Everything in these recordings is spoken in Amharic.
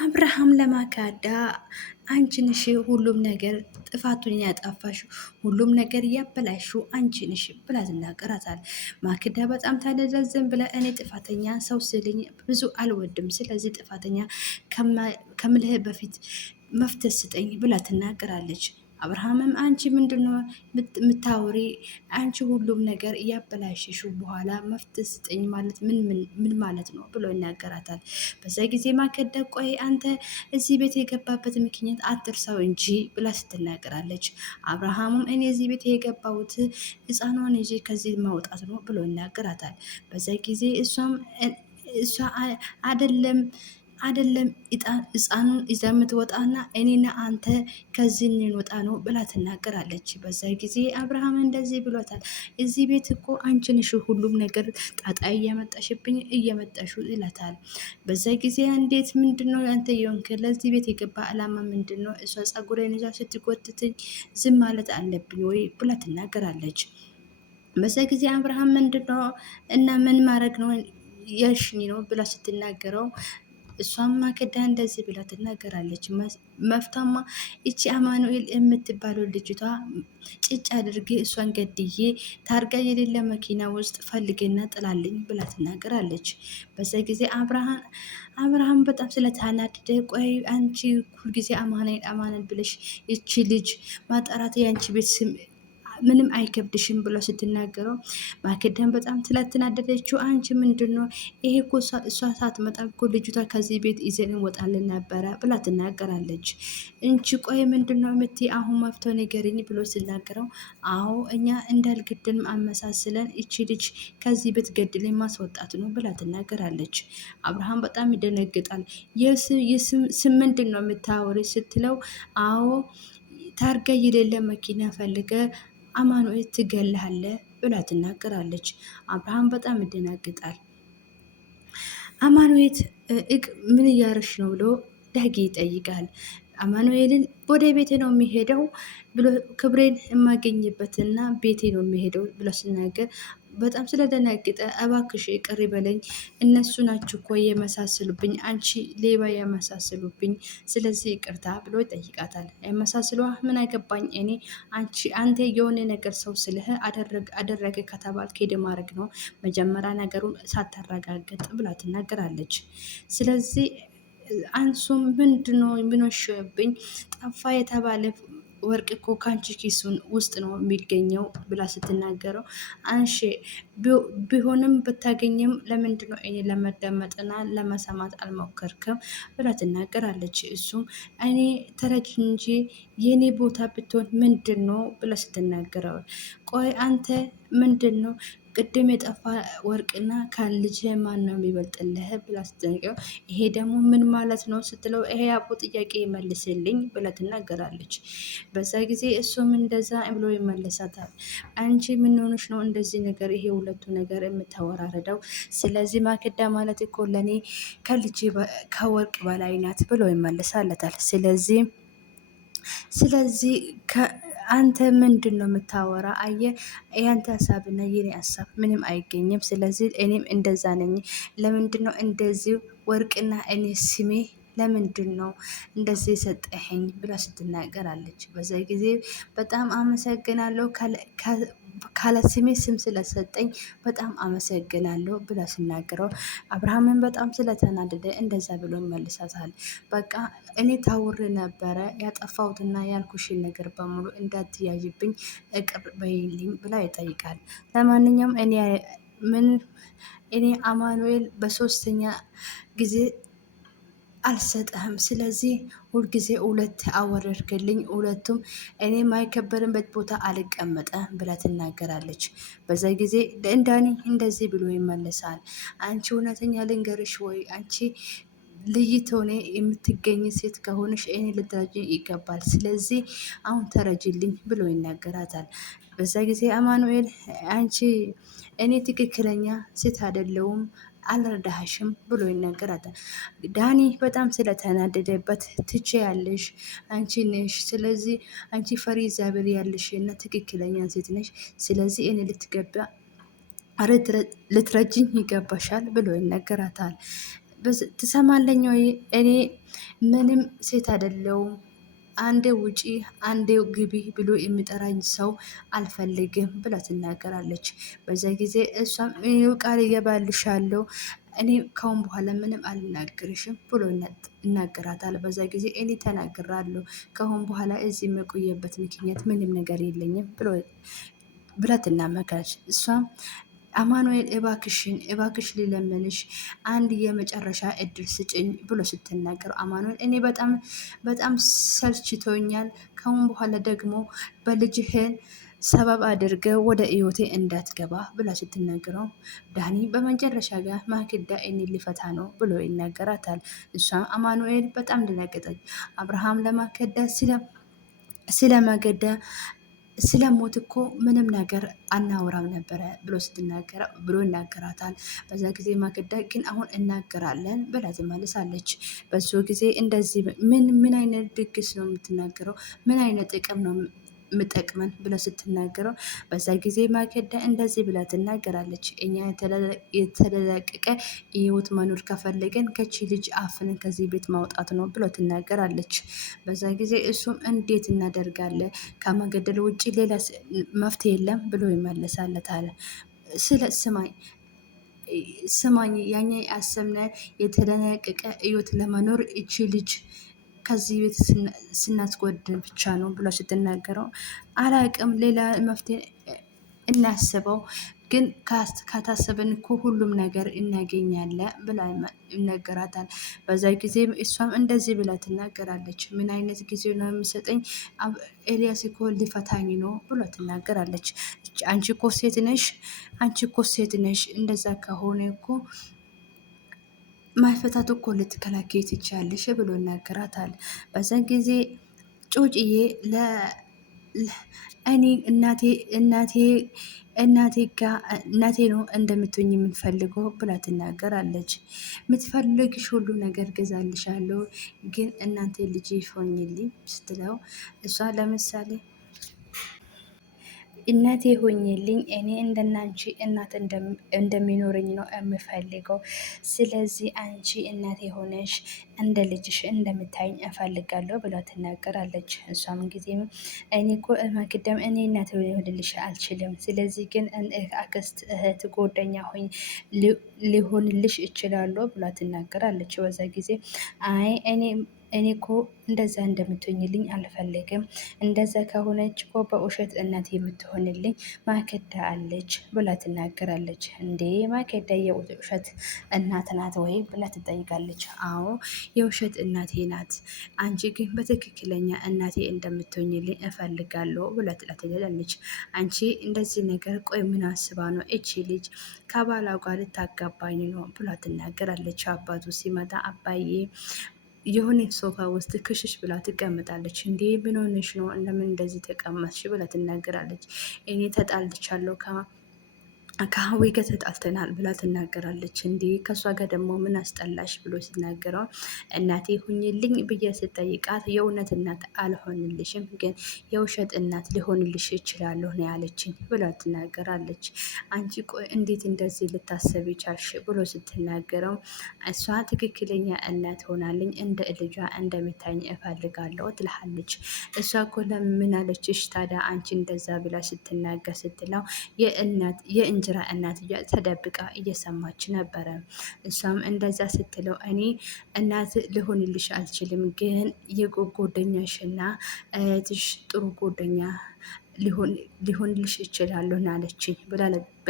አብርሃም ለማካዳ አንቺ ነሽ ሁሉም ነገር ጥፋቱን ያጠፋሽ ሁሉም ነገር እያበላሹ አንቺ ነሽ ብላ ትናገራታል። ማክዳ በጣም ታደዛዘን ብላ እኔ ጥፋተኛ ሰው ስልኝ ብዙ አልወድም፣ ስለዚህ ጥፋተኛ ከምልህ በፊት መፍትሄ ስጠኝ ብላ ትናገራለች። አብርሃምም አንቺ ምንድነው የምታወሪ? አንቺ ሁሉም ነገር እያበላሸሹ በኋላ መፍትሄ ስጠኝ ማለት ምን ማለት ነው ብሎ ይናገራታል። በዛ ጊዜ ማከዳ ቆይ አንተ እዚህ ቤት የገባበት ምክንያት አትርሳው እንጂ ብላ ስትናገራለች። አብርሃምም እኔ እዚህ ቤት የገባሁት ሕፃኗን ይዤ ከዚህ ማውጣት ነው ብሎ ይናገራታል። በዛ ጊዜ እሷ አይደለም ሕፃኑን ይዛ የምትወጣና እኔና አንተ ከዚህ እንወጣ ነው ብላ ትናገራለች። በዛ ጊዜ አብርሃም እንደዚህ ብሎታል። እዚህ ቤት እኮ አንቺ ነሽ ሁሉም ነገር ጣጣ እየመጣሽብኝ እየመጣሹ ይላታል። በዛ ጊዜ እንዴት ምንድነው አንተ የሆንክ ለዚህ ቤት የገባ አላማ ምንድነው? እሷ ጸጉሬን ይዛ ስትጎትትኝ ዝም ማለት አለብኝ ወይ ብላ ትናገራለች። በዛ ጊዜ አብርሃም ምንድነው እና ምን ማድረግ ነው የሽኝ ነው ብላ ስትናገረው እሷም ማከዳ እንደዚህ ብላ ትናገራለች። መፍታማ እቺ አማኑኤል የምትባለው ልጅቷ ጭጭ አድርጌ እሷን ገድዬ ታርጋ የሌለ መኪና ውስጥ ፈልጌና ጥላልኝ ብላ ትናገራለች። በዛ ጊዜ አብርሃም በጣም ስለተናደደ ቆይ አንቺ ሁልጊዜ አማናን ብለሽ እቺ ልጅ ማጣራት የአንቺ ቤት ስም ምንም አይከብድሽም ብሎ ስትናገረው ማክዳን በጣም ስለተናደደችው አንቺ ምንድነው ይሄ እኮ እሷ ሳትመጣ እኮ ልጅቷ ከዚህ ቤት ይዘን እንወጣለን ነበረ ብላ ትናገራለች። እንቺ ቆይ ምንድነው የምትይ አሁን መፍትሄ ንገሪኝ ብሎ ሲናገረው አዎ እኛ እንዳልገድል አመሳስለን እቺ ልጅ ከዚህ ቤት ገድለን ማስወጣት ነው ብላ ትናገራለች። አብርሃም በጣም ይደነግጣል። ስም ምንድን ነው የምታወሪ ስትለው አዎ ታርጋ የሌለ መኪና ፈልገ አማኑኤል ትገልሃለህ ብላ ትናገራለች። አብርሃም በጣም ይደናግጣል። አማኑኤል ምን እያረሽ ነው ብሎ ዳጊ ይጠይቃል። አማኑኤልን ወደ ቤቴ ነው የሚሄደው ብሎ ክብሬን የማገኝበትና ቤቴ ነው የሚሄደው ብሎ ሲናገር በጣም ስለደነገጠ እባክሽ ይቅር በለኝ፣ እነሱ ናችሁ እኮ የመሳሰሉብኝ፣ አንቺ ሌባ የመሳሰሉብኝ፣ ስለዚህ ይቅርታ ብሎ ይጠይቃታል። የመሳሰሏ ምን አይገባኝ እኔ አንተ የሆነ ነገር ሰው ስልህ አደረገ ከተባልክ ሄደ ማድረግ ነው መጀመሪያ ነገሩን ሳታረጋግጥ ብላ ትናገራለች። ስለዚህ አንሱም ምንድነው የሚኖሽብኝ ጠፋ የተባለ ወርቅ እኮ ካንቺ ኪሱን ውስጥ ነው የሚገኘው ብላ ስትናገረው አንሺ ቢሆንም ብታገኝም ለምንድነው እኔ ለመደመጥና ለመሰማት አልሞከርክም ብላ ትናገራለች። እሱም እኔ ተረጅ እንጂ የኔ ቦታ ብትሆን ምንድን ነው ብላ ስትናገረው ቆይ አንተ ምንድን ነው ቅድም የጠፋ ወርቅና ከልጅ ማን ነው የሚበልጥልህ ብላ ስትጠይቀው ይሄ ደግሞ ምን ማለት ነው ስትለው ይሄ አቦ ጥያቄ ይመልስልኝ ብላ ትናገራለች። በዛ ጊዜ እሱም እንደዛ ብሎ ይመልሳታል። አንቺ ምን ሆነሽ ነው እንደዚህ ነገር ይሄ ሁለቱ ነገር የምታወራረደው? ስለዚህ ማክዳ ማለት እኮ ለኔ ከልጅ ከወርቅ በላይ ናት ብሎ ይመልሳለታል። ስለዚህ አንተ ምንድን ነው የምታወራ? አየ ያንተ ሀሳብና የኔ ሀሳብ ምንም አይገኝም። ስለዚህ እኔም እንደዛ ነኝ። ለምንድን ነው እንደዚህ ወርቅና እኔ ስሜ ለምንድን ነው እንደዚህ የሰጠኸኝ ብላ ስትናገራለች። በዛ ጊዜ በጣም አመሰግናለሁ ካለ ስሜ ስም ስለሰጠኝ በጣም አመሰግናለሁ ብላ ስናገረው አብርሃምን በጣም ስለተናደደ እንደዛ ብሎ ይመልሳታል። በቃ እኔ ታውር ነበረ ያጠፋሁትና ያልኩሽን ነገር በሙሉ እንዳትያዥብኝ እቅር በይልኝ ብላ ይጠይቃል። ለማንኛውም እኔ አማኑኤል በሶስተኛ ጊዜ አልሰጠህም። ስለዚህ ሁልጊዜ ሁለት አወረድክልኝ፣ ሁለቱም እኔ ማይከበርበት ቦታ አልቀመጠም ብላ ትናገራለች። በዛ ጊዜ እንዳኒ እንደዚህ ብሎ ይመለሳል። አንቺ እውነተኛ ልንገርሽ ወይ አንቺ ልይት ሆነ የምትገኝ ሴት ከሆነሽ እኔ ልትረጂኝ ይገባል። ስለዚህ አሁን ተረጅልኝ ብሎ ይናገራታል። በዛ ጊዜ አማኑኤል አንቺ እኔ ትክክለኛ ሴት አይደለሁም አልረዳሽም ብሎ ይናገራታል። ዳኒ በጣም ስለተናደደበት ትችያለሽ አንቺ ነሽ፣ ስለዚህ አንቺ ፈሪ እግዚአብሔር ያለሽ እና ትክክለኛ ሴት ነሽ፣ ስለዚህ እኔ ልትረጅኝ ይገባሻል ብሎ ይነገራታል። ትሰማለኝ ወይ? እኔ ምንም ሴት አይደለሁም። አንዴ ውጪ አንዴ ግቢ ብሎ የሚጠራኝ ሰው አልፈልግም ብላ ትናገራለች። በዛ ጊዜ እሷም ቃል እገባልሻለሁ እኔ ካሁን በኋላ ምንም አልናገርሽም ብሎ ይናገራታል። በዛ ጊዜ እኔ ተናግራለሁ ካሁን በኋላ እዚህ የመቆየበት ምክንያት ምንም ነገር የለኝም ብላ ትናመካች። እሷም አማኑኤል እባክሽን እባክሽ ሊለምንሽ አንድ የመጨረሻ እድል ስጭኝ ብሎ ስትናገር አማኑኤል እኔ በጣም በጣም ሰልችቶኛል። ካሁን በኋላ ደግሞ በልጅህን ሰበብ አድርገ ወደ ህይወቴ እንዳትገባ ብላ ስትናገረው ዳኒ በመጨረሻ ጋር ማክዳ እኔ ሊፈታ ነው ብሎ ይናገራታል። እሷ አማኑኤል በጣም ደነገጠች። አብርሃም ለማከዳ ስለማገዳ ስለሞት እኮ ምንም ነገር አናወራም ነበረ ብሎ ይናገራታል። በዛ ጊዜ ማክዳ ግን አሁን እናገራለን ብላ ትመልሳለች። በሱ ጊዜ እንደዚህ ምን አይነት ድግስ ነው የምትናገረው? ምን አይነት ጥቅም ነው የምጠቅመን ብለ ስትናገረው በዛ ጊዜ ማከዳ እንደዚህ ብላ ትናገራለች። እኛ የተለቀቀ ህይወት መኖር ከፈለገን ከቺ ልጅ አፍንን ከዚህ ቤት ማውጣት ነው ብሎ ትናገራለች። በዛ ጊዜ እሱም እንዴት እናደርጋለን ከመገደል ውጭ ሌላ መፍትሄ የለም ብሎ ይመለሳለታል። ስማኝ ያኛ ያሰብነ የተለቀቀ ህይወት ለመኖር እቺ ልጅ ከዚህ ቤት ስናስጎድን ብቻ ነው ብሎ ስትናገረው አላቅም ሌላ መፍትሄ እናስበው ግን ካታሰብን እኮ ሁሉም ነገር እናገኛለን ብላ ይነገራታል። በዛ ጊዜ እሷም እንደዚህ ብላ ትናገራለች። ምን አይነት ጊዜ ነው የሚሰጠኝ? ኤልያስ እኮ ሊፈታኝ ነው ብሎ ትናገራለች። አንቺ እኮ ሴት ነሽ፣ አንቺ እኮ ሴት ነሽ። እንደዛ ከሆነ እኮ ማይፈታት እኮ ልትከላከይ ትችያለሽ ብሎ ይናገራታል። በዛን ጊዜ ጩጭዬ እኔ እናቴ ነው እንደምትሆኝ የምንፈልገው ብላ ትናገራለች። የምትፈልግሽ ሁሉ ነገር ገዛልሻለሁ ግን እናንተ ልጅ ሆኝልኝ ስትለው እሷ ለምሳሌ እናቴ ሆኝልኝ እኔ እንደናንቺ እናት እንደሚኖረኝ ነው የምፈልገው። ስለዚህ አንቺ እናቴ ሆነሽ እንደ ልጅሽ እንደምታይኝ እፈልጋለሁ ብላ ትናገራለች። እሷም ጊዜም እኔ እኮ ማክደም እኔ እናቴ ሊሆንልሽ አልችልም። ስለዚህ ግን አክስት፣ እህት፣ ጓደኛ ሆኝ ሊሆንልሽ እችላለሁ ብላ ትናገራለች። በዛ ጊዜ አይ እኔ እኮ እንደዛ እንደምትሆኝልኝ አልፈልግም። እንደዛ ከሆነች እኮ በውሸት እናት የምትሆንልኝ ማከዳ አለች ብላ ትናገራለች። እንዴ ማከዳ የውሸት እናት ናት ወይ ብላ ትጠይቃለች። አዎ የውሸት እናቴ ናት። አንቺ ግን በትክክለኛ እናቴ እንደምትሆኝልኝ እፈልጋለሁ ብላ ትላለች። አንቺ እንደዚህ ነገር ቆይ ምን አስባ ነው እቺ ልጅ ከባሏ ጋር ልታጋባኝ ነው ብላ ትናገራለች። አባቱ ሲመጣ አባዬ የሆነ ሶፋ ውስጥ ክሽሽ ብላ ትቀምጣለች። እንዴ ምን ሆነሽ ነው እንደምን እንደዚህ ተቀመጥሽ ብላ ትናገራለች። እኔ ተጣልቻለሁ ከሀዊ ጋር ተጣልተናል ብላ ትናገራለች። እንዴ ከእሷ ጋር ደግሞ ምን አስጠላሽ ብሎ ሲናገረው እናቴ ሁኝልኝ ብዬ ስጠይቃት የእውነት እናት አልሆንልሽም ግን የውሸት እናት ሊሆንልሽ ይችላለሁ ነው ያለችኝ ብላ ትናገራለች። አንቺ ቆይ እንዴት እንደዚህ ልታሰብ ይቻልሽ ብሎ ስትናገረው እሷ ትክክለኛ እናት ሆናልኝ እንደ ልጇ እንደምታኝ እፈልጋለሁ ትልሃለች። እሷ እኮ ለምን አለችሽ ታዲያ አንቺ እንደዛ ብላ ስትናገር ስትለው የእንጀራ እናት ተደብቃ እየሰማች ነበረ። እሷም እንደዛ ስትለው እኔ እናት ልሆንልሽ አልችልም ግን የጎደኛሽና እህትሽ ጥሩ ጎደኛ ሊሆንልሽ ይችላሉ አለችኝ ብላ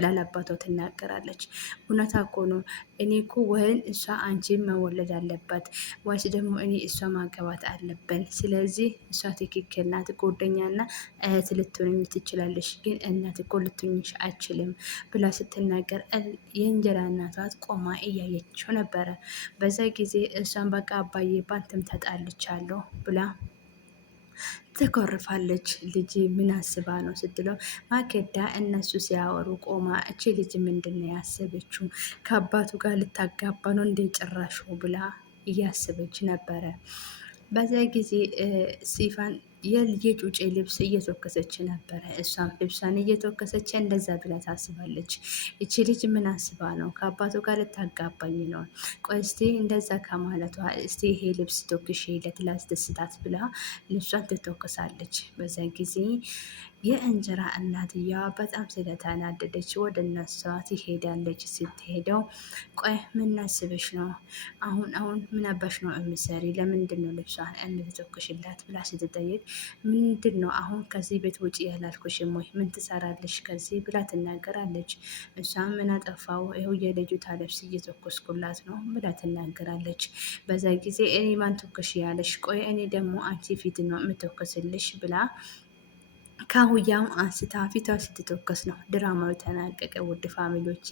ለአባቷ ትናገራለች። እውነታ እኮ ነው። እኔ እኮ ወይን እሷ አንቺን መወለድ አለባት ወይስ ደግሞ እኔ እሷ ማገባት አለብን። ስለዚህ እሷ ትክክል ናት። ጎደኛና እህት ልትሆንኝ ትችላለች ግን እናት እኮ ልትሆንሽ አይችልም ብላ ስትናገር የእንጀራ እናቷት ቆማ እያየችው ነበረ። በዛ ጊዜ እሷን በቃ አባዬ ባንተም ተጣልቻለሁ ብላ ትኮርፋለች። ልጅ ምን አስባ ነው ስትለው ማከዳ እነሱ ሲያወሩ ቆማ እቺ ልጅ ምንድን ነው ያሰበችው? ከአባቱ ጋር ልታጋባ ነው እንደ ጭራሹ ብላ እያሰበች ነበረ። በዛ ጊዜ የጩጬ ልብስ እየተወከሰች ነበረ። እሷም ልብሷን እየተወከሰች እንደዛ ብላ ታስባለች። እቺ ልጅ ምን አስባ ነው? ከአባቱ ጋር ልታጋባኝ ነው? ቆይ እስቲ እንደዛ ከማለቷ እስቲ ይሄ ልብስ ተወክሼ ላስደስታት ብላ ልብሷን ትተወከሳለች። በዛ ጊዜ የእንጀራ እናትየዋ በጣም ስለተናደደች ወደ እነሷ ትሄዳለች። ስትሄደው ቆይ ምን አስበሽ ነው? አሁን ምን አባሽ ነው የምትሰሪ? ለምንድን ነው ልብሷን የምትተኩሽላት? ብላ ስትጠይቅ ምንድን ነው አሁን ከዚህ ቤት ውጪ ያላልኩሽም ወይ? ምን ትሰራለች ከዚህ ብላ ትናገራለች። እሷም ምን አጠፋው? ይኸው የልጅቷ ልብስ እየተኮስኩላት ነው ብላ ትናገራለች። በዛ ጊዜ እኔ ማን ተኮሽ ያለሽ? ቆይ እኔ ደግሞ አንቺ ፊት ነው የምተኮስልሽ ብላ ካሁያም አንስታ ፊቷ ስትተኮስ ነው ድራማው ተናቀቀ። ውድ ፋሚሊዎቼ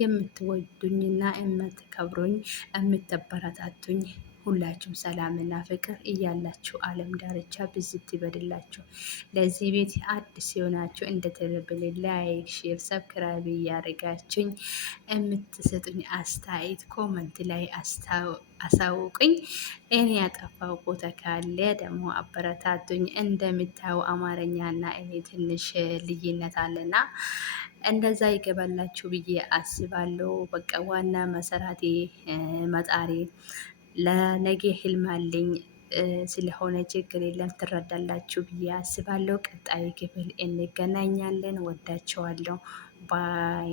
የምትወዱኝና የምትከብሩኝ የምትበረታቱኝ ሁላችሁም ሰላምና ፍቅር እያላችሁ ዓለም ዳርቻ ብዝት ይበድላችሁ። ለዚህ ቤት አዲስ የሆናችሁ እንደተለበለ ላይክ፣ ሼር፣ ሰብስክራይብ እያደረጋችሁኝ የምትሰጡኝ አስተያየት ኮመንት ላይ አሳውቁኝ። እኔ ያጠፋው ቦታ ካለ ደግሞ አበረታቱኝ። እንደምታዩ አማርኛና እኔ ትንሽ ልዩነት አለና እንደዛ ይገባላችሁ ብዬ አስባለሁ። በቃ ዋና መሰራቴ መጣሬ ለነገ ህልም አለኝ ስለሆነ ችግር የለም ትረዳላችሁ ብዬ አስባለሁ። ቀጣይ ክፍል እንገናኛለን። ወዳቸዋለሁ። ባይ